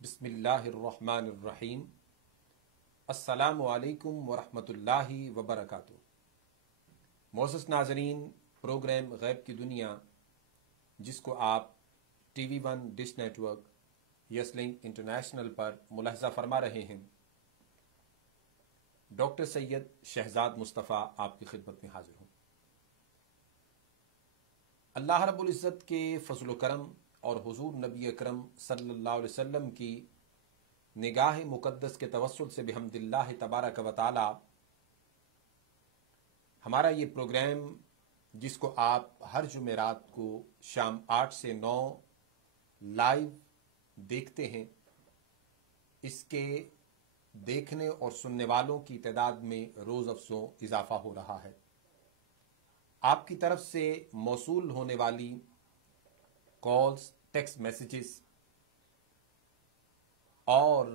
بسم اللہ الرحمن الرحیم۔ السلام علیکم ورحمۃ اللہ وبرکاتہ۔ معزز ناظرین، پروگرام غیب کی دنیا جس کو آپ TV one dish network yes link international پر ملاحظہ فرما رہے ہیں، ڈاکٹر سید شہزاد مصطفیٰ آپ کی خدمت میں حاضر ہوں۔ اللہ رب العزت کے فضل و کرم اور حضور نبی اکرم صلی اللہ علیہ وسلم کی نگاہ مقدس کے توسل سے بحمد اللہ تبارک و تعالی ہمارا یہ پروگرام جس کو آپ ہر جمعرات کو شام 8 سے 9 لائیو دیکھتے ہیں، اس کے دیکھنے اور سننے والوں کی تعداد میں روز افزوں اضافہ ہو رہا ہے۔ آپ کی طرف سے موصول ہونے والی کالز، ٹیکسٹ میسیجز اور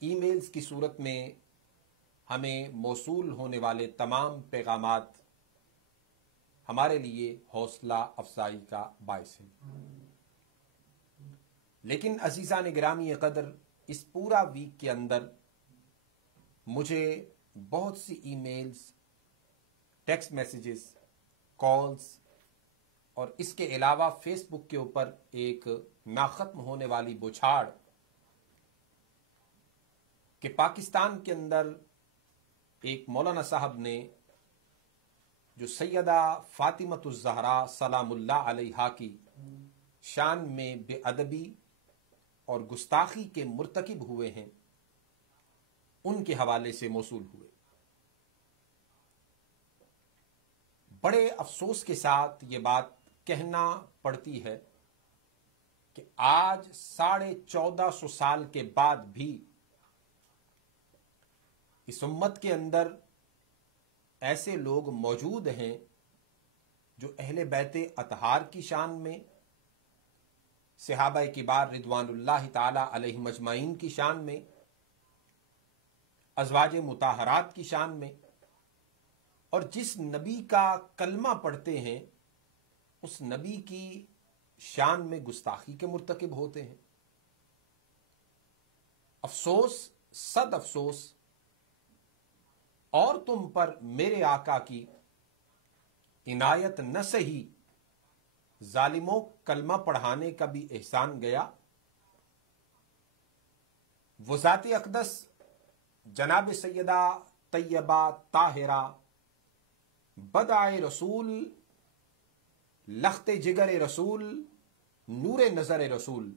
ای میلز کی صورت میں ہمیں موصول ہونے والے تمام پیغامات ہمارے لیے حوصلہ افزائی کا باعث ہیں۔ لیکن عزیزان گرامی قدر، اس پورا ویک کے اندر مجھے بہت سی e mails, text messages, calls اور اس کے علاوہ فیس بک کے اوپر ایک ناختم ہونے والی بوچھاڑ کہ پاکستان کے اندر ایک مولانا صاحب نے جو سیدہ فاطمۃ الزہرا سلام اللہ علیہا کی شان میں بے ادبی اور گستاخی کے مرتکب ہوئے ہیں، ان کے حوالے سے موصول ہوئے۔ بڑے افسوس کے ساتھ یہ بات کہنا پڑتی ہے کہ آج 1450 سال کے بعد بھی اس امت کے اندر ایسے لوگ موجود ہیں جو اہل بیت اطہار کی شان میں، صحابہ کبار رضوان اللہ تعالی علیہم اجمعین کی شان میں، ازواج مطہرات کی شان میں، اور جس نبی کا کلمہ پڑھتے ہیں اس نبی کی شان میں گستاخی کے مرتکب ہوتے ہیں۔ افسوس، صد افسوس، اور تم پر میرے آقا کی عنایت نہ سہی، ظالموں کلمہ پڑھانے کا بھی احسان گیا۔ وہ ذات اقدس جناب سیدہ طیبہ طاہرہ بدائے رسول، لخت جگر رسول، نور نظر رسول،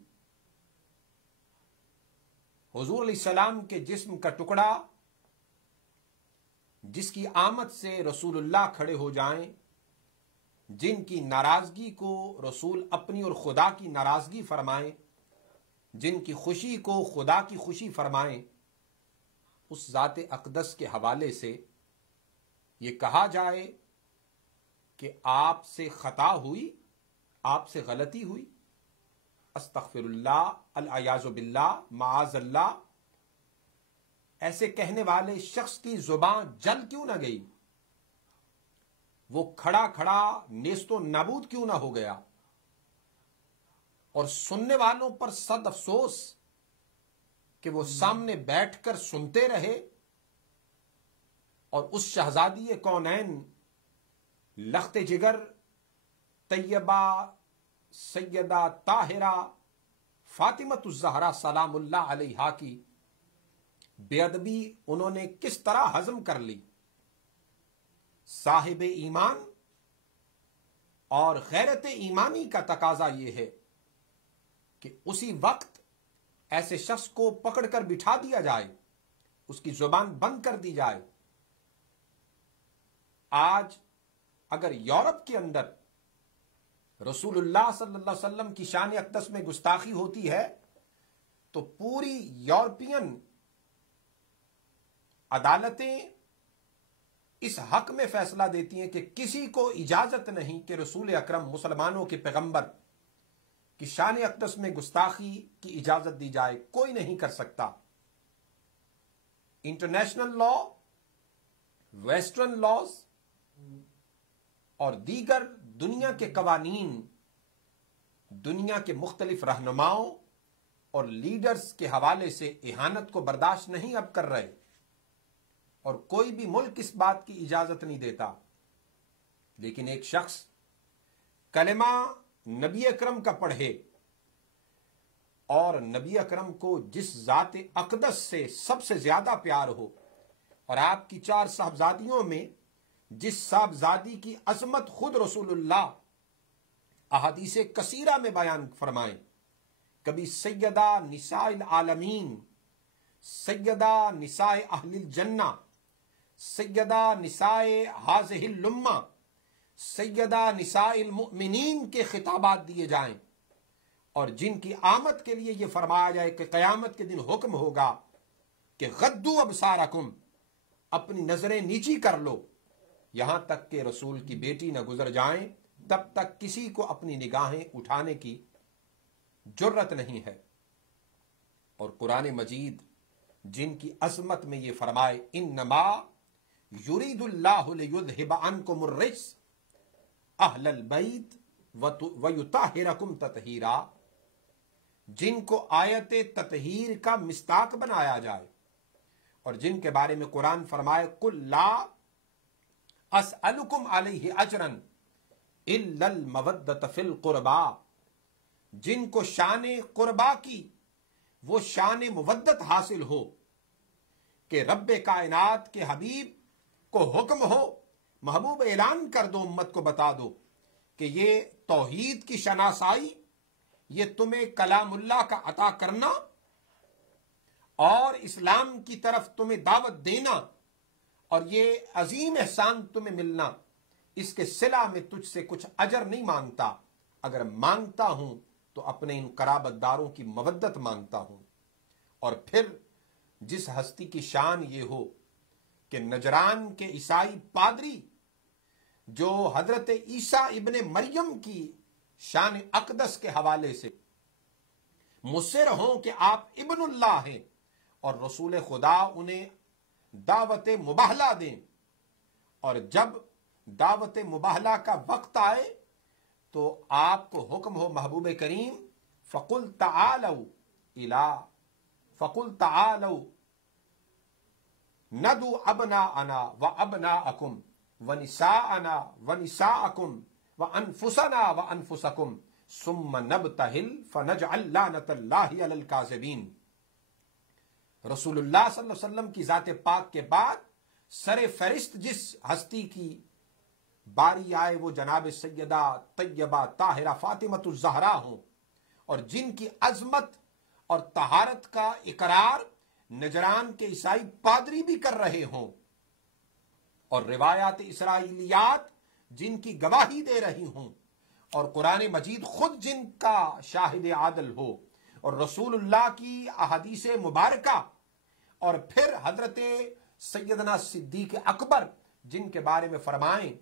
حضور علیہ السلام کے جسم کا ٹکڑا جس کی آمد سے رسول اللہ کھڑے ہو جائیں، جن کی ناراضگی کو رسول اپنی اور خدا کی ناراضگی فرمائیں، جن کی خوشی کو خدا کی خوشی فرمائیں، اس ذات اقدس کے حوالے سے یہ کہا جائے کہ آپ سے خطا ہوئی، آپ سے غلطی ہوئی، استغفر اللہ، العیاذ باللہ، معاذ اللہ، ایسے کہنے والے شخص کی زبان جل کیوں نہ گئی؟ وہ کھڑا کھڑا نیست و نابود کیوں نہ ہو گیا؟ اور سننے والوں پر صد افسوس کہ وہ سامنے بیٹھ کر سنتے رہے اور اس شہزادی کونین، لخت جگر، طیبہ سیدہ طاہرہ فاطمۃ الزہرا سلام اللہ علیہا کی بے ادبی انہوں نے کس طرح ہضم کر لی۔ صاحب ایمان اور غیرت ایمانی کا تقاضا یہ ہے کہ اسی وقت ایسے شخص کو پکڑ کر بٹھا دیا جائے، اس کی زبان بند کر دی جائے۔ آج اگر یورپ کے اندر رسول اللہ صلی اللہ علیہ وسلم کی شان اقدس میں گستاخی ہوتی ہے تو پوری یورپین عدالتیں اس حق میں فیصلہ دیتی ہیں کہ کسی کو اجازت نہیں کہ رسول اکرم مسلمانوں کے پیغمبر کی شان اقدس میں گستاخی کی اجازت دی جائے، کوئی نہیں کر سکتا۔ انٹرنیشنل لا، ویسٹرن لاز اور دیگر دنیا کے قوانین، دنیا کے مختلف رہنماؤں اور لیڈرز کے حوالے سے اہانت کو برداشت نہیں اب کر رہے، اور کوئی بھی ملک اس بات کی اجازت نہیں دیتا۔ لیکن ایک شخص کلمہ نبی اکرم کا پڑھے اور نبی اکرم کو جس ذات اقدس سے سب سے زیادہ پیار ہو، اور آپ کی 4 صاحبزادیوں میں جس صاحبزادی کی عظمت خود رسول اللہ احادیث کثیرہ میں بیان فرمائیں، کبھی سیدہ نساء العالمین، سیدہ نساء اہل الجنہ، سیدہ نساء ہذہ الامہ، سیدہ نساء المؤمنین کے خطابات دیے جائیں، اور جن کی آمد کے لیے یہ فرمایا جائے کہ قیامت کے دن حکم ہوگا کہ غدو ابصارکم، اپنی نظریں نیچی کر لو، یہاں تک کہ رسول کی بیٹی نہ گزر جائیں تب تک کسی کو اپنی نگاہیں اٹھانے کی جرت نہیں ہے۔ اور قرآن مجید جن کی عظمت میں یہ فرمائے انما یرید اللہ لیذھب عنکم الرجس اہل البیت ویطہرکم تطہیرا، جن کو آیت تطہیر کا مصداق بنایا جائے، اور جن کے بارے میں قرآن فرمائے قل لا اسألکم علیہ اجرا الا المودۃ فی القربا، جن کو شان قربا کی وہ شان مودت حاصل ہو کہ رب کائنات کے حبیب کو حکم ہو، محبوب اعلان کر دو، امت کو بتا دو کہ یہ توحید کی شناسائی، یہ تمہیں کلام اللہ کا عطا کرنا اور اسلام کی طرف تمہیں دعوت دینا، اور یہ عظیم احسان تمہیں ملنا، اس کے صلہ میں تجھ سے کچھ اجر نہیں مانگتا، اگر مانگتا ہوں تو اپنے ان قرابت داروں کی مودت مانگتا ہوں۔ اور پھر جس ہستی کی شان یہ ہو کہ نجران کے عیسائی پادری جو حضرت عیسیٰ ابن مریم کی شان اقدس کے حوالے سے مصر ہوں کہ آپ ابن اللہ ہیں، اور رسول خدا انہیں دعوت مباہلہ دیں، اور جب دعوت مباہلہ کا وقت آئے تو آپ کو حکم ہو محبوب کریم فقل تعالوا ندعو ابناءنا وابناءکم ونساءنا ونساءکم وانفسنا وانفسکم ثم نبتہل فنجعل لعنت اللہ علی الکاذبین۔ رسول اللہ صلی اللہ علیہ وسلم کی ذات پاک کے بعد سر فہرست جس ہستی کی باری آئے وہ جناب سیدہ طیبہ طاہرہ فاطمۃ الزہرا ہوں، اور جن کی عظمت اور طہارت کا اقرار نجران کے عیسائی پادری بھی کر رہے ہوں، اور روایات اسرائیلیات جن کی گواہی دے رہی ہوں، اور قرآن مجید خود جن کا شاہد عادل ہو، اور رسول اللہ کی احادیث مبارکہ، اور پھر حضرت سیدنا صدیق اکبر جن کے بارے میں فرمائیں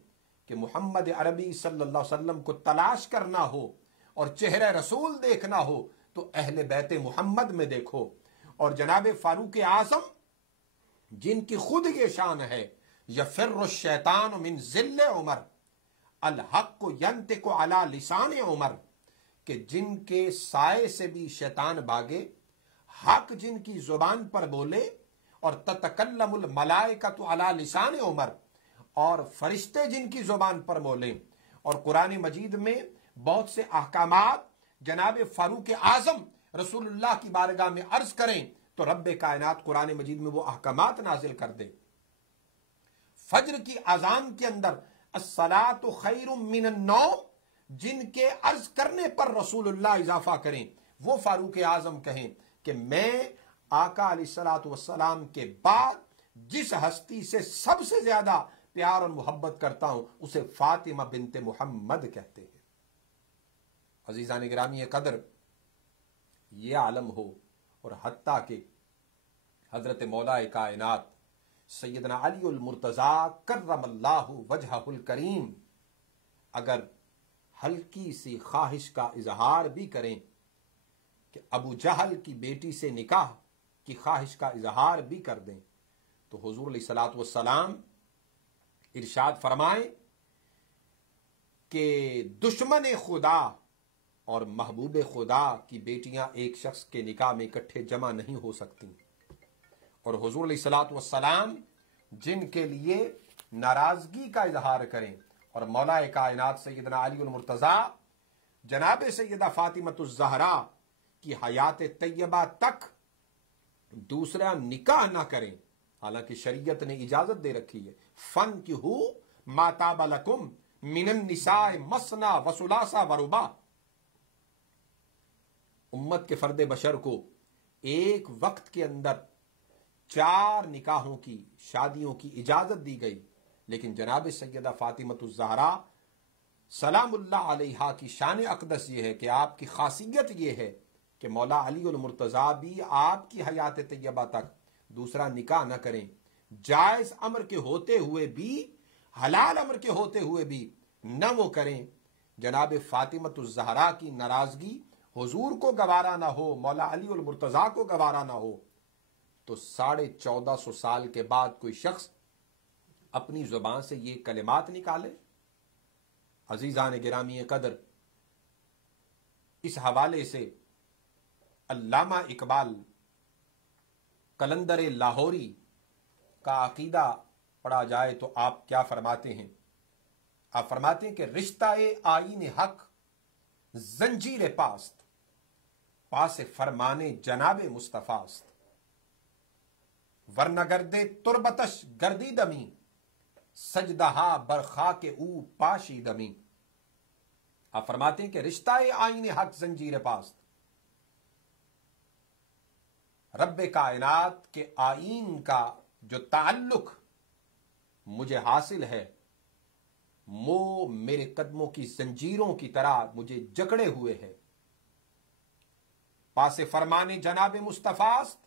کہ محمد عربی صلی اللہ علیہ وسلم کو تلاش کرنا ہو اور چہرہ رسول دیکھنا ہو تو اہل بیت محمد میں دیکھو، اور جناب فاروق اعظم جن کی خود یہ شان ہے یفر الشیطان من ذل عمر الحق ینطق علی لسان عمر، کہ جن کے سائے سے بھی شیطان بھاگے، حق جن کی زبان پر بولے، اور تتکلم الملائکۃ علی لسان عمر، اور فرشتے جن کی زبان پر بولیں، اور قرآن مجید میں بہت سے احکامات جناب فاروق اعظم رسول اللہ کی بارگاہ میں عرض کریں تو رب کائنات قرآن مجید میں وہ احکامات نازل کر دے۔ فجر کی اذان کے اندر الصلاۃ خیر من النوم جن کے عرض کرنے پر رسول اللہ اضافہ کریں، وہ فاروق اعظم کہیں کہ میں آقا علیہ الصلوۃ والسلام کے بعد جس ہستی سے سب سے زیادہ پیار اور محبت کرتا ہوں اسے فاطمہ بنت محمد کہتے ہیں۔ عزیزان گرامی قدر، یہ عالم ہو، اور حتیٰ کہ حضرت مولا کائنات سیدنا علی المرتضیٰ کرم اللہ وجہہ الکریم اگر ہلکی سی خواہش کا اظہار بھی کریں کہ ابو جہل کی بیٹی سے نکاح کی خواہش کا اظہار بھی کر دیں، تو حضور علیہ الصلوۃ والسلام ارشاد فرمائیں کہ دشمن خدا اور محبوب خدا کی بیٹیاں ایک شخص کے نکاح میں اکٹھے جمع نہیں ہو سکتی. اور حضور علیہ الصلوۃ والسلام جن کے لیے ناراضگی کا اظہار کریں اور مولا کائنات سیدنا علی المرتضیٰ جناب سیدہ فاطمۃ الزہرا کی حیات طیبہ تک دوسرا نکاح نہ کریں، حالانکہ شریعت نے اجازت دے رکھی ہے. فَانْكِحُوا مَا طَابَ لَكُم مِّنَ النِّسَاءِ مَثْنَىٰ وَثُلَاثَ وَرُبَاعَ. امت کے فرد بشر کو ایک وقت کے اندر 4 نکاحوں کی شادیوں کی اجازت دی گئی، لیکن جناب سیدہ فاطمۃ الزہرا سلام اللہ علیہا کی شان اقدس یہ ہے کہ آپ کی خاصیت یہ ہے کہ مولا علی المرتضیٰ بھی آپ کی حیات طیبہ تک دوسرا نکاح نہ کریں. جائز امر کے ہوتے ہوئے بھی، حلال امر کے ہوتے ہوئے بھی نہ وہ کریں. جناب فاطمۃ الزہرا کی ناراضگی حضور کو گوارا نہ ہو، مولا علی المرتضیٰ کو گوارا نہ ہو، تو 1450 سال کے بعد کوئی شخص اپنی زبان سے یہ کلمات نکالے. عزیزان گرامی قدر، اس حوالے سے علامہ اقبال قلندر لاہوری کا عقیدہ پڑھا جائے تو آپ کیا فرماتے ہیں؟ آپ فرماتے ہیں کہ رشتہ آئین حق زنجیر پاست، پاس فرمانے جناب مصطفیٰ است. ورنہ گردے تربتش گردی دمی، سجدہا برخا کے او پاشی دمی. آپ فرماتے ہیں کہ رشتہ آئین حق زنجیر پاست، رب کائنات کے آئین کا جو تعلق مجھے حاصل ہے وہ میرے قدموں کی زنجیروں کی طرح مجھے جکڑے ہوئے ہے. پاس فرمانے جناب مصطفیٰ است،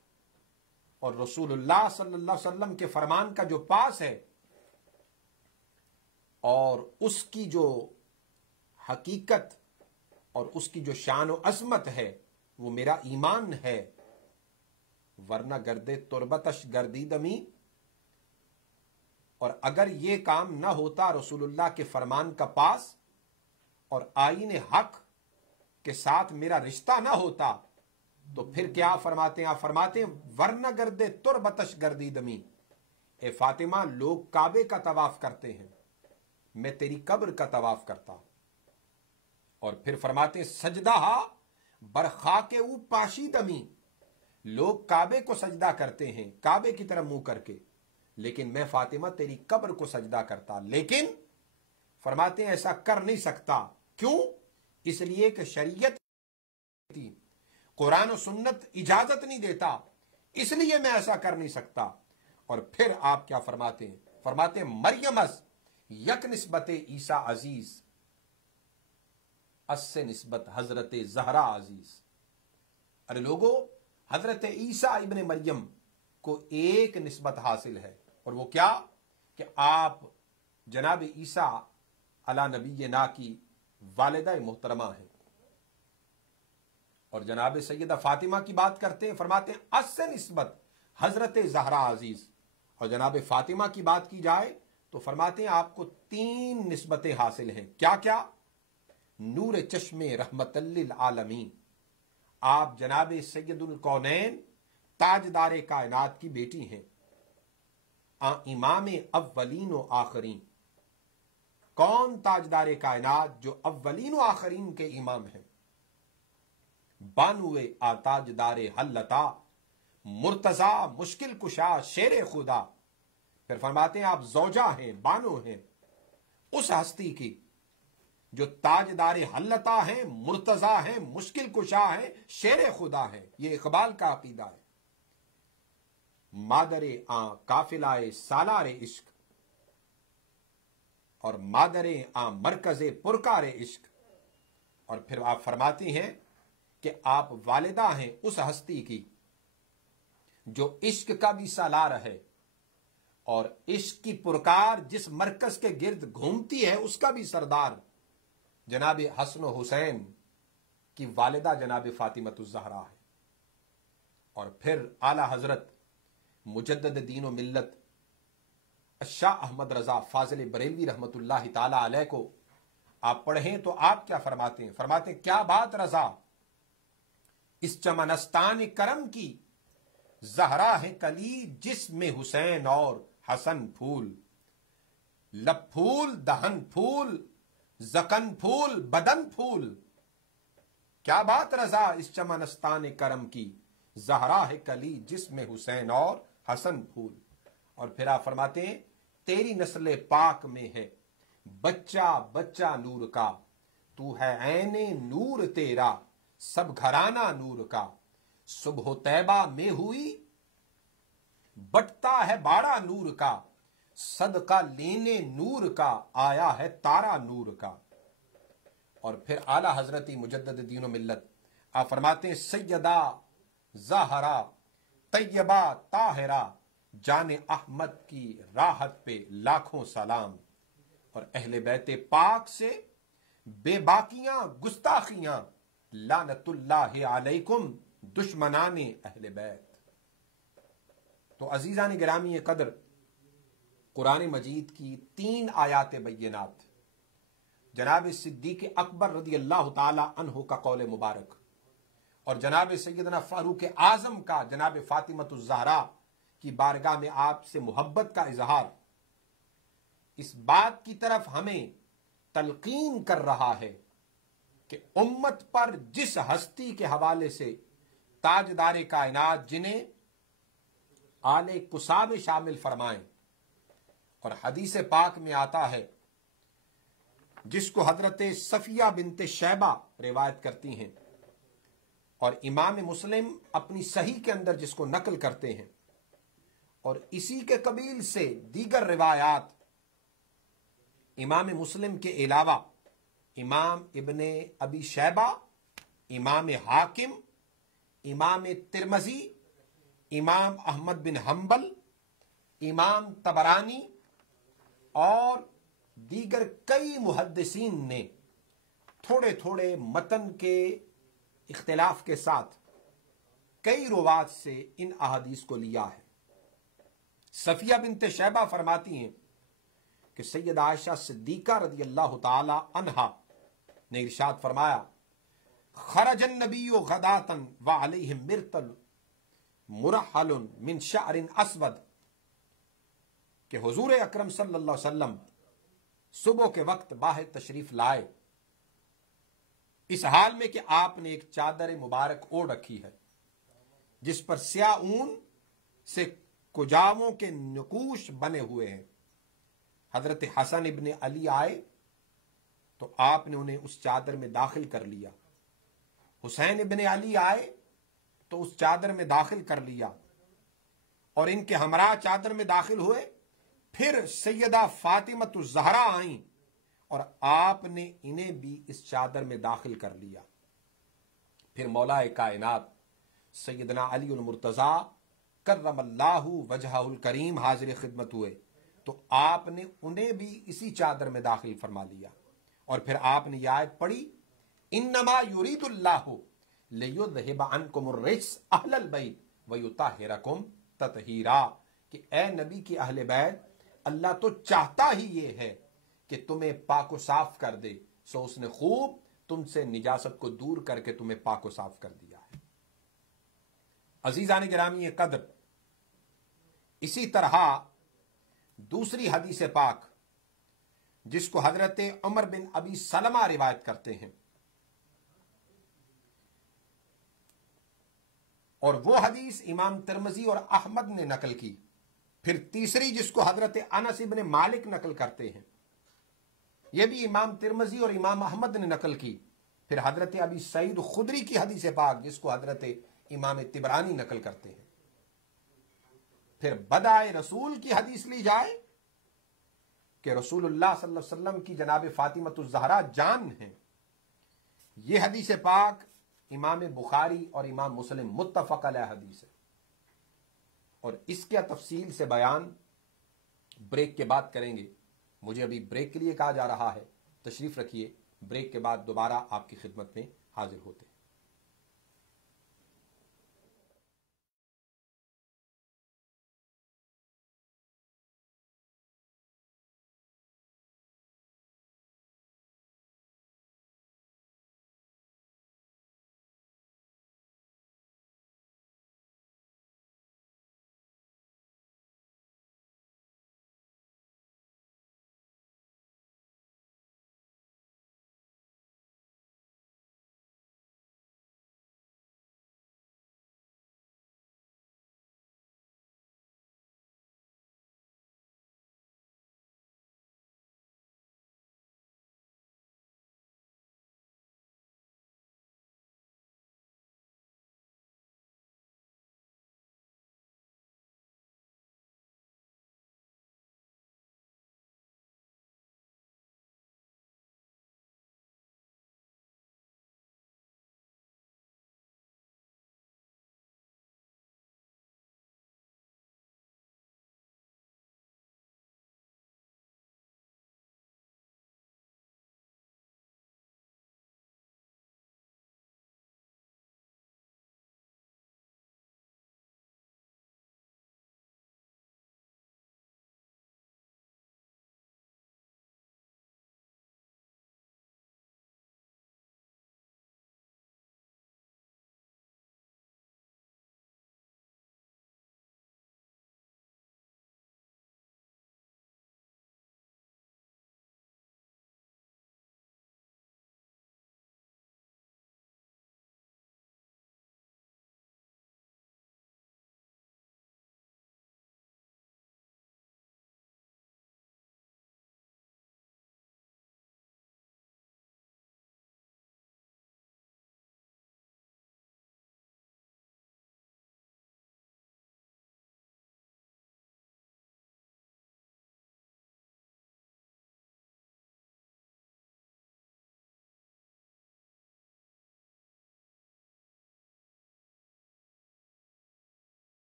اور رسول اللہ صلی اللہ علیہ وسلم کے فرمان کا جو پاس ہے اور اس کی جو حقیقت اور اس کی جو شان و عظمت ہے وہ میرا ایمان ہے. ورنہ گردے تربتش گردی دمی. اور اگر یہ کام نہ ہوتا رسول اللہ کے فرمان کا پاس اور آئین حق کے ساتھ میرا رشتہ نہ ہوتا تو پھر کیا فرماتے ہیں؟ آپ فرماتے ہیں ورنہ گردے تربتش گردی دمی. اے فاطمہ، لوگ کعبے کا طواف کرتے ہیں، میں تیری قبر کا طواف کرتا. اور پھر فرماتے ہیں سجدہ برخا کے او پاشی دمی. لوگ کعبے کو سجدہ کرتے ہیں کعبے کی طرف منہ کر کے، لیکن میں فاطمہ تیری قبر کو سجدہ کرتا. لیکن فرماتے ہیں ایسا کر نہیں سکتا. کیوں؟ اس لیے کہ شریعت قرآن و سنت اجازت نہیں دیتا، اس لیے میں ایسا کر نہیں سکتا. اور پھر آپ کیا فرماتے ہیں؟ فرماتے ہیں مریم از یک نسبت عیسیٰ عزیز، اس سے نسبت حضرت زہرا عزیز. ارے لوگو، حضرت عیسیٰ ابن مریم کو ایک نسبت حاصل ہے، اور وہ کیا؟ کہ آپ جناب عیسیٰ علی نبینا کی والدہ محترمہ ہیں. اور جناب سیدہ فاطمہ کی بات کرتے ہیں، فرماتے ہیں اس سے نسبت حضرت زہرا عزیز. اور جناب فاطمہ کی بات کی جائے تو فرماتے ہیں آپ کو 3 نسبتیں حاصل ہیں. کیا کیا؟ نور چشم رحمت للعالمین، آپ جناب سید الکونین تاجدار کائنات کی بیٹی ہیں. امام اولین و آخرین. کون تاجدار کائنات؟ جو اولین و آخرین کے امام ہیں. بانوے آتاجدار حلتا، مرتضی مشکل کشا شیر خدا. پھر فرماتے ہیں آپ زوجہ ہیں، بانو ہیں اس ہستی کی جو تاجدار حلتا ہیں، مرتضی ہیں، مشکل کشا ہیں، شیر خدا ہیں. یہ اقبال کا عقیدہ ہے. مادر آن قافلہ سالار عشق، اور مادر آن مرکز پرکار عشق. اور پھر آپ فرماتے ہیں کہ آپ والدہ ہیں اس ہستی کی جو عشق کا بھی سالار ہے، اور عشق کی پرکار جس مرکز کے گرد گھومتی ہے اس کا بھی سردار جناب حسن و حسین کی والدہ جناب فاطمۃ الزہرا ہے. اور پھر اعلی حضرت مجدد دین و ملت شاہ احمد رضا فاضل بریلوی رحمت اللہ تعالی علیہ کو آپ پڑھیں تو آپ کیا فرماتے ہیں؟ فرماتے ہیں کیا بات رضا اس چمنستان کرم کی، زہرا ہے کلی جسم حسین اور حسن پھول، لب پھول دہن پھول زکن پھول بدن پھول، کیا بات رضا اس چمنستان کرم کی، زہرا ہے کلی جسم حسین اور حسن پھول۔ اور پھر آپ فرماتے ہیں تیری نسل پاک میں ہے بچہ بچہ نور کا، تو ہے عین نور تیرا سب گھرانہ نور کا، صبح طیبہ میں ہوئی بٹتا ہے باڑا نور کا، صدقہ لینے نور کا آیا ہے تارا نور کا۔ اور پھر اعلی حضرت مجدد دین و ملت آپ فرماتے ہیں سیدہ زہرا طیبہ طاہرہ جان احمد کی راحت پہ لاکھوں سلام، اور اہل بیت پاک سے بے باکیاں گستاخیاں لعنت اللہ علیکم دشمنان اہل بیت۔ تو عزیزان گرامی قدر، قرآن مجید کی 3 آیات بینات، جناب صدیق اکبر رضی اللہ تعالی عنہ کا قول مبارک، اور جناب سیدنا فاروق اعظم کا جناب فاطمۃ الزہرا کی بارگاہ میں آپ سے محبت کا اظہار، اس بات کی طرف ہمیں تلقین کر رہا ہے کہ امت پر جس ہستی کے حوالے سے تاجدار کائنات جنہیں آل کساب شامل فرمائیں، اور حدیث پاک میں آتا ہے جس کو حضرت صفیہ بنت شیبہ روایت کرتی ہیں، اور امام مسلم اپنی صحیح کے اندر جس کو نقل کرتے ہیں، اور اسی کے قبیل سے دیگر روایات امام مسلم کے علاوہ امام ابن ابی شیبہ، امام حاکم، امام ترمذی، امام احمد بن حنبل، امام طبرانی اور دیگر کئی محدثین نے تھوڑے تھوڑے متن کے اختلاف کے ساتھ کئی روات سے ان احادیث کو لیا ہے۔ صفیہ بنت شیبہ فرماتی ہیں کہ سیدہ عائشہ صدیقہ رضی اللہ تعالی عنہا نے ارشاد فرمایا خرج النبی غداۃ وعلیہ مرتل مرحل من شعر اسود، کہ حضور اکرم صلی اللہ علیہ وسلم صبح کے وقت باہر تشریف لائے، اس حال میں کہ آپ نے ایک چادر مبارک اوڑھ رکھی ہے جس پر سیاہ اون سے کجاووں کے نقوش بنے ہوئے ہیں۔ حضرت حسن ابن علی آئے تو آپ نے انہیں اس چادر میں داخل کر لیا، حسین ابن علی آئے تو اس چادر میں داخل کر لیا، اور ان کے ہمراہ چادر میں داخل ہوئے۔ پھر سیدہ فاطمۃ الزہرا آئیں اور آپ نے انہیں بھی اس چادر میں داخل کر لیا۔ پھر مولا کائنات سیدنا علی المرتضیٰ کرم اللہ وجہہ الکریم حاضر خدمت ہوئے تو آپ نے انہیں بھی اسی چادر میں داخل فرما لیا، اور پھر آپ نے یہ آیت پڑھی انما یرید اللہ لیذھب عنکم الرجس اہل البیت ویطہرکم تطہیرا، کہ اے نبی کی اہل بیت، اللہ تو چاہتا ہی یہ ہے کہ تمہیں پاک و صاف کر دے، سو اس نے خوب تم سے نجاست کو دور کر کے تمہیں پاک و صاف کر دیا ہے۔ عزیزان گرامی قدر، اسی طرح دوسری حدیث پاک جس کو حضرت عمر بن ابی سلمہ روایت کرتے ہیں، اور وہ حدیث امام ترمذی اور احمد نے نقل کی۔ پھر تیسری جس کو حضرت انس ابن مالک نقل کرتے ہیں، یہ بھی امام ترمذی اور امام احمد نے نقل کی۔ پھر حضرت ابی سعید خدری کی حدیث پاک جس کو حضرت امام طبرانی نقل کرتے ہیں۔ پھر بدائے رسول کی حدیث لی جائے کہ رسول اللہ صلی اللہ علیہ وسلم کی جناب فاطمۃ الزہرا جان ہیں، یہ حدیث پاک امام بخاری اور امام مسلم متفق علیہ حدیث ہے، اور اس کے تفصیل سے بیان بریک کے بعد کریں گے۔ مجھے ابھی بریک کے لیے کہا جا رہا ہے، تشریف رکھیے، بریک کے بعد دوبارہ آپ کی خدمت میں حاضر ہوتے ہیں۔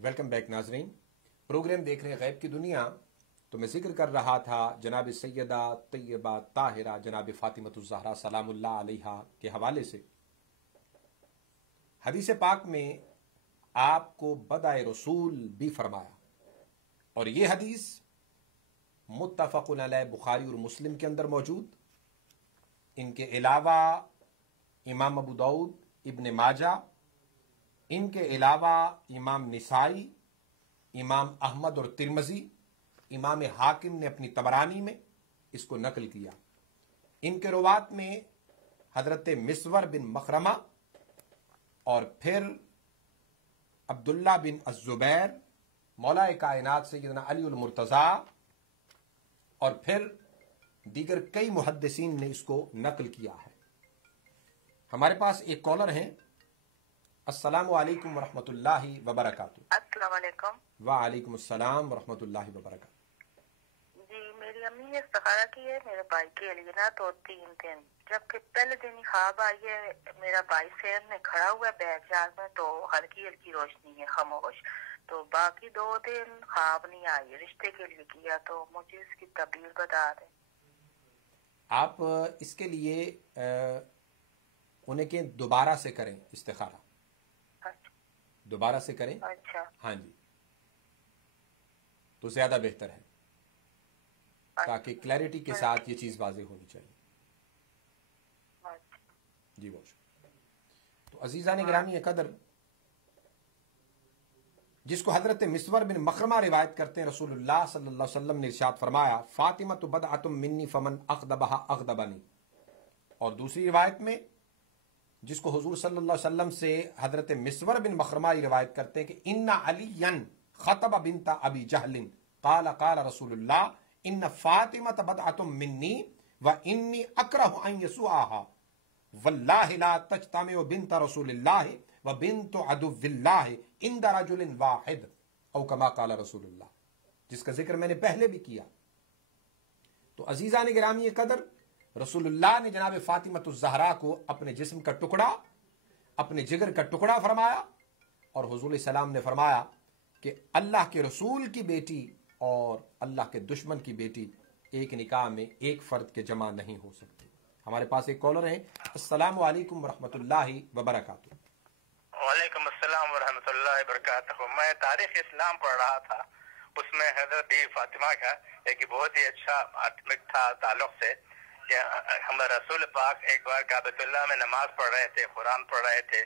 ویلکم بیک ناظرین، پروگرام دیکھ رہے ہیں غیب کی دنیا. تو میں ذکر کر رہا تھا جناب سیدہ طیبہ طاہرہ جناب فاطمۃ الزہرا سلام اللہ علیہا کے حوالے سے. حدیث پاک میں آپ کو بدائے رسول بھی فرمایا، اور یہ حدیث متفق علیہ بخاری اور مسلم کے اندر موجود. ان کے علاوہ امام ابو داؤد، ابن ماجہ، ان کے علاوہ امام نسائی، امام احمد اور ترمذی، امام حاکم نے اپنی طبرانی میں اس کو نقل کیا. ان کے روات میں حضرت مسور بن مخرمہ اور پھر عبداللہ بن الزبیر، مولا کائنات سیدنا علی المرتضیٰ، اور پھر دیگر کئی محدثین نے اس کو نقل کیا ہے. ہمارے پاس ایک کالر ہیں. السلام علیکم ورحمۃ اللہ وبرکاتہ. السلام علیکم. وعلیکم السلام ورحمۃ اللہ وبرکاتہ. جی میری امی نے استخارہ کی ہے میرے بھائی کے لیے نا، تو 3 دن، جبکہ پہلے دن ہی خواب آئی ہے میرا بھائی سیر میں کھڑا ہوا ہے بیک یارڈ میں، تو ہلکی ہلکی روشنی ہے خاموش، تو باقی 2 دن خواب نہیں آئی. رشتے کے لیے کیا تو مجھے اس کی تبدیل بتا دیں. آپ اس کے لیے انہیں کہ دوبارہ سے کریں استخارہ، دوبارہ سے کریں. اچھا ہاں جی، تو زیادہ بہتر ہے، تاکہ کلیئرٹی کے ساتھ یہ چیز واضح ہونی چاہیے. جی بہت شکریہ. تو عزیزان گرامی قدر، جس کو حضرت مسور بن مخرمہ روایت کرتے ہیں، رسول اللہ صلی اللہ علیہ وسلم نے ارشاد فرمایا فاطمہ تو بدعۃ منی فمن اغضبها اغضبنی. اور دوسری روایت میں جس کو حضور صلی اللہ علیہ وسلم سے حضرت مسور بن مخرمہ روایت کرتے ہیں کہ ان علی خطب بنت ابی جہل قال قال رسول اللہ ان فاطمہ بدعۃ منی وانی اکرہ ان یسوءها واللہ لا تجتمع بنت رسول اللہ وبنت عدو اللہ عند رجل واحد او کما قال رسول اللہ، جس کا ذکر میں نے پہلے بھی کیا. تو عزیزان گرامی قدر، رسول اللہ نے جناب فاطمۃ الزہرا کو اپنے جسم کا ٹکڑا، اپنے جگر کا ٹکڑا فرمایا، اور حضور علیہ السلام نے فرمایا کہ اللہ کے رسول کی بیٹی اور اللہ کے دشمن کی بیٹی ایک نکاح میں ایک فرد کے جمع نہیں ہو سکتے. ہمارے پاس ایک کالر ہیں. السلام علیکم ورحمۃ اللہ وبرکاتہ. وعلیکم السلام ورحمۃ اللہ وبرکاتہ. میں تاریخ اسلام پڑھ رہا تھا، اس میں حضرت بی فاطمہ کا ایک بہت ہی اچھا آٹمک تھا تعلق سے کہ ہمارے رسول پاک ایک بار کعبۃ اللہ میں نماز پڑھ رہے تھے، قرآن پڑھ رہے تھے،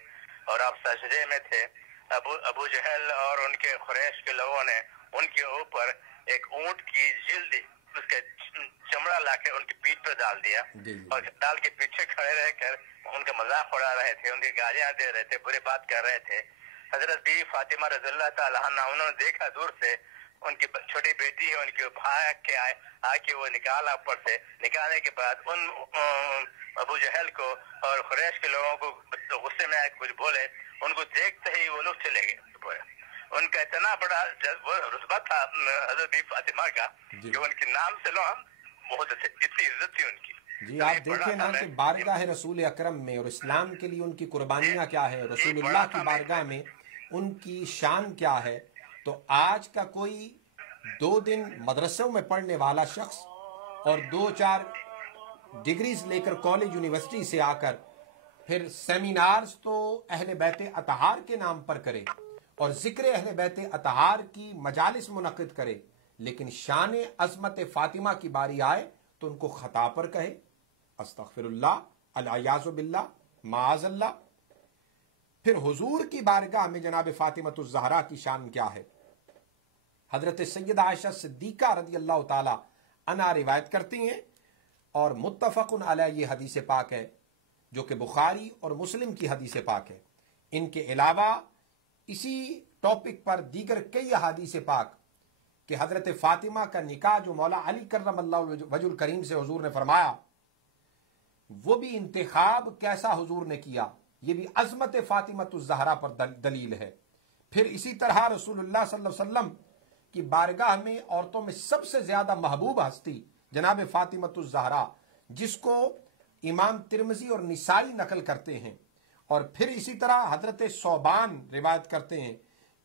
اور آپ سجدے میں تھے. ابو جہل اور ان کے قریش کے لوگوں نے ان کے اوپر ایک اونٹ کی جلد، اس کا چمڑا لا کے ان کی پیٹھ پہ ڈال دیا، اور ڈال کے پیچھے کھڑے رہ کر ان کا مذاق اڑا رہے تھے، ان کی گالیاں دے رہے تھے، برے بات کر رہے تھے. حضرت بی فاطمہ رضی اللہ تعالیٰ عنہ انہوں نے دیکھا دور سے، ان کی چھوٹی بیٹی ہے، ان کے بھاگ کے آ کے وہ نکالا اوپر سے. نکالنے کے بعد ان ابو جہل کو اور قریش کے لوگوں کو غصے میں کچھ بولے، ان کو دیکھتے ہی وہ لوگ چلے گئے. ان کا اتنا بڑا رتبہ تھا حضرت بی فاطمہ کا کہ ان کے نام سے لوگ بہت اتنی عزت تھی ان کی. جی آپ دیکھیں نا کہ بارگاہ رسول اکرم میں اور اسلام کے لیے ان کی قربانیاں کیا ہے، رسول اللہ کی بارگاہ میں ان کی شان کیا ہے. تو آج کا کوئی 2 دن مدرسوں میں پڑھنے والا شخص اور 2-4 ڈگریز لے کر کالج یونیورسٹی سے آ کر پھر سیمینارز تو اہل بیت اطہار کے نام پر کرے اور ذکر اہل بیت اطہار کی مجالس منعقد کرے، لیکن شان عظمت فاطمہ کی باری آئے تو ان کو خطا پر کہے، استغفر اللہ، العیاذ باللہ، معاذ اللہ. پھر حضور کی بارگاہ میں جناب فاطمۃ الزہرا کی شان کیا ہے. حضرت سیدہ عائشہ صدیقہ رضی اللہ تعالی عنہا روایت کرتی ہیں، اور متفق علیہ یہ حدیث پاک ہے جو کہ بخاری اور مسلم کی حدیث پاک ہے. ان کے علاوہ اسی ٹاپک پر دیگر کئی احادیث پاک کہ حضرت فاطمہ کا نکاح جو مولا علی کرم اللہ وجہ الکریم سے حضور نے فرمایا، وہ بھی انتخاب کیسا حضور نے کیا، یہ بھی عظمت فاطمۃ الزہرا پر دلیل ہے. پھر اسی طرح رسول اللہ صلی اللہ علیہ وسلم کی بارگاہ میں عورتوں میں سب سے زیادہ محبوب ہستی جناب فاطمۃ الزہرا، جس کو امام ترمذی اور نسائی نقل کرتے ہیں. اور پھر اسی طرح حضرت ثوبان روایت کرتے ہیں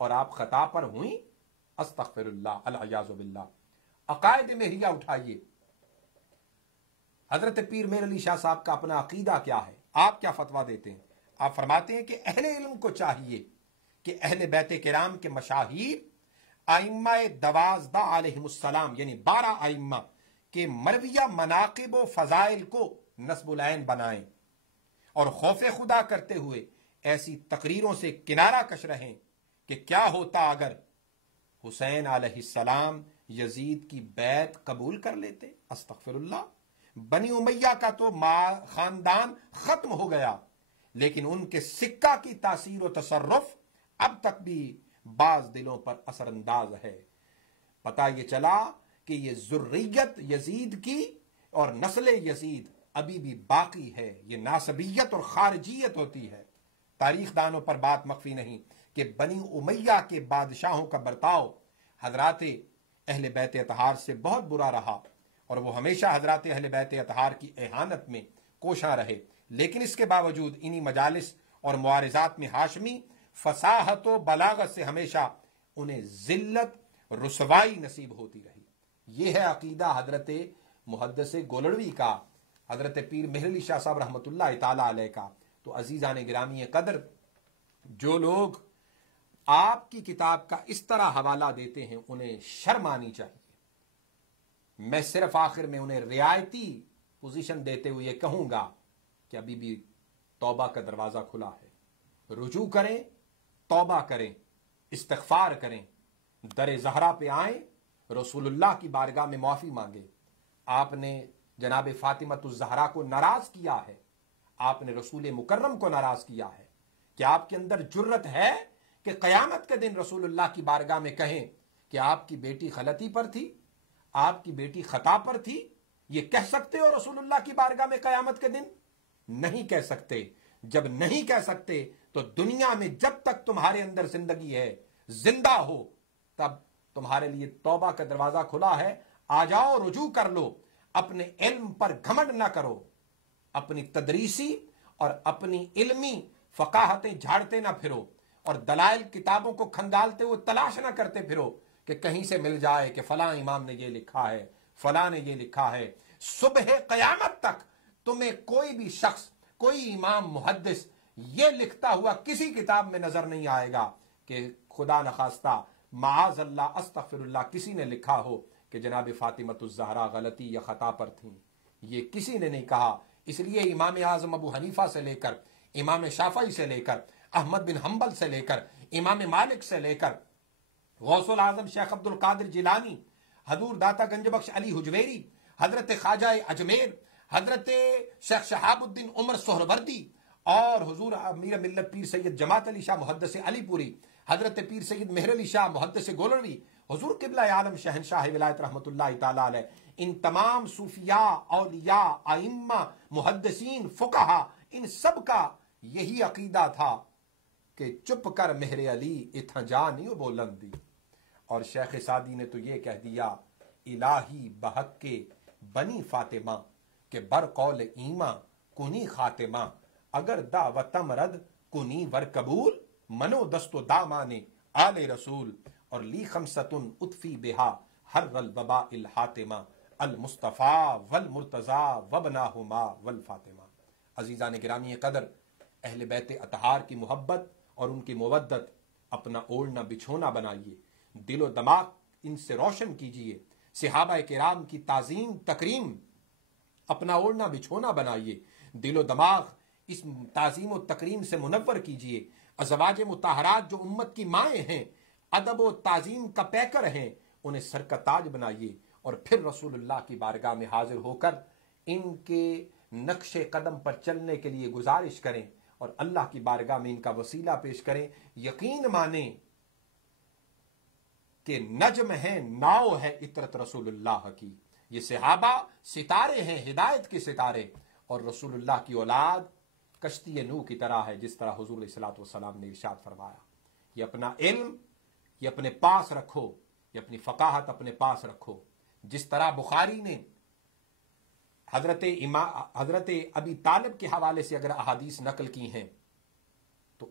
اور آپ خطا پر ہوئیں، استغفراللہ العیاذ باللہ۔ عقائد مہریہ اٹھائیے، حضرت پیر میر علی شاہ صاحب کا اپنا عقیدہ کیا ہے، آپ کیا فتویٰ دیتے ہیں؟ آپ فرماتے ہیں کہ اہل علم کو چاہیے کہ اہل بیت کرام کے مشاہیر ائمہ 12 علیہم السلام یعنی 12 ائمہ کے مرویہ مناقب و فضائل کو نصب العین بنائیں اور خوف خدا کرتے ہوئے ایسی تقریروں سے کنارہ کش رہیں کہ کیا ہوتا اگر حسین علیہ السلام یزید کی بیعت قبول کر لیتے۔ استغفر اللہ۔ بنی امیہ کا تو خاندان ختم ہو گیا، لیکن ان کے سکہ کی تاثیر و تصرف اب تک بھی بعض دلوں پر اثر انداز ہے۔ پتہ یہ چلا کہ یہ ذریت یزید کی اور نسل یزید ابھی بھی باقی ہے، یہ ناسبیت اور خارجیت ہوتی ہے۔ تاریخ دانوں پر بات مخفی نہیں کہ بنی امیہ کے بادشاہوں کا برتاؤ حضرات اہل بیت اطہار سے بہت برا رہا، اور وہ ہمیشہ حضرات اہل بیت اطہار کی اہانت میں کوشاں رہے، لیکن اس کے باوجود انہی مجالس اور معارضات میں ہاشمی فصاحت و بلاغت سے ہمیشہ انہیں ذلت رسوائی نصیب ہوتی رہی۔ یہ ہے عقیدہ حضرت محدث گولڑوی کا، حضرت پیر مہر علی شاہ صاحب رحمۃ اللہ تعالی علیہ کا۔ تو عزیزان گرامی قدر، جو لوگ آپ کی کتاب کا اس طرح حوالہ دیتے ہیں انہیں شرم آنی چاہیے۔ میں صرف آخر میں انہیں رعایتی پوزیشن دیتے ہوئے یہ کہوں گا کہ ابھی بھی توبہ کا دروازہ کھلا ہے، رجوع کریں، توبہ کریں، استغفار کریں، در زہرا پہ آئیں، رسول اللہ کی بارگاہ میں معافی مانگیں۔ آپ نے جناب فاطمۃ الزہرا کو ناراض کیا ہے، آپ نے رسول مکرم کو ناراض کیا ہے، کہ آپ کے اندر جرت ہے کہ قیامت کے دن رسول اللہ کی بارگاہ میں کہیں کہ آپ کی بیٹی غلطی پر تھی، آپ کی بیٹی خطا پر تھی؟ یہ کہہ سکتے ہو رسول اللہ کی بارگاہ میں قیامت کے دن؟ نہیں کہہ سکتے۔ جب نہیں کہہ سکتے تو دنیا میں جب تک تمہارے اندر زندگی ہے، زندہ ہو، تب تمہارے لیے توبہ کا دروازہ کھلا ہے۔ آ جاؤ، رجوع کر لو، اپنے علم پر گھمنڈ نہ کرو، اپنی تدریسی اور اپنی علمی فقاہتیں جھاڑتے نہ پھرو، اور دلائل کتابوں کو کھنگالتے ہوئے تلاش نہ کرتے پھرو کہ کہیں سے مل جائے کہ فلاں امام نے یہ لکھا ہے، فلاں نے یہ لکھا ہے۔ صبح قیامت تک تمہیں کوئی بھی شخص، کوئی امام محدث یہ لکھتا ہوا کسی کتاب میں نظر نہیں آئے گا کہ خدا نخواستہ معاذ اللہ استغفر اللہ کسی نے لکھا ہو کہ جناب فاطمۃ الزہرا غلطی یا خطا پر تھیں۔ یہ کسی نے نہیں کہا۔ اس لیے امام اعظم ابو حنیفہ سے لے کر امام شافعی سے لے کر احمد بن حنبل سے لے کر امام مالک سے لے کر غوث العظم شیخ عبد القادر جیلانی، حضور داتا گنج بخش علی حجویری، حضرت خواجہ اجمیر، حضرت شیخ شہاب الدین عمر سہروردی، اور حضور امیر ملت پیر سید جماعت علی شاہ محدث علی پوری، حضرت پیر سید مہر علی شاہ محدث گولڑوی، حضور قبلہ عالم شہنشاہ ولایت رحمۃ اللہ تعالی علیہ، ان تمام صوفیاء، اولیاء، ائمہ، محدثین، فقہا، ان سب کا یہی عقیدہ تھا کہ چپ کر مہر علی اتھا جا نہیں بولندی۔ اور شیخ سعدی نے تو یہ کہہ دیا، الہی بحق کے بنی فاطمہ کہ بر قول ایماں کنی خاتمہ، اگر دعوتم رد کنی ور قبول، منو دست و دامانے آل رسول، اور لی خمستن اطفی بہا حر الوباء الحاتمہ، المصطفیٰ والمرتضیٰ وابناہما والفاطمہ۔ عزیزان گرامی قدر، اہل بیت اطہار کی محبت اور ان کی مودت اپنا اوڑھنا بچھونا بنائیے، دل و دماغ ان سے روشن کیجئے، صحابہ کرام کی تعظیم تکریم اپنا اوڑھنا بچھونا بنائیے، دل و دماغ اس تعظیم و تکریم سے منور کیجئے، ازواج مطہرات جو امت کی مائیں ہیں، ادب و تعظیم کا پیکر ہیں، انہیں سر کا تاج بنائیے، اور پھر رسول اللہ کی بارگاہ میں حاضر ہو کر ان کے نقش قدم پر چلنے کے لیے گزارش کریں، اور اللہ کی بارگاہ میں ان کا وسیلہ پیش کریں۔ یقین مانیں کہ نجم ہے، ناؤ ہے عطرت رسول اللہ کی۔ یہ صحابہ ستارے ہیں، ہدایت کے ستارے، اور رسول اللہ کی اولاد کشتی نوح کی طرح ہے، جس طرح حضور علیہ الصلوۃ والسلام نے ارشاد فرمایا۔ یہ اپنا علم یہ اپنے پاس رکھو، یہ اپنی فقاہت اپنے پاس رکھو۔ جس طرح بخاری نے حضرت ابی طالب کے حوالے سے اگر احادیث نقل کی ہیں تو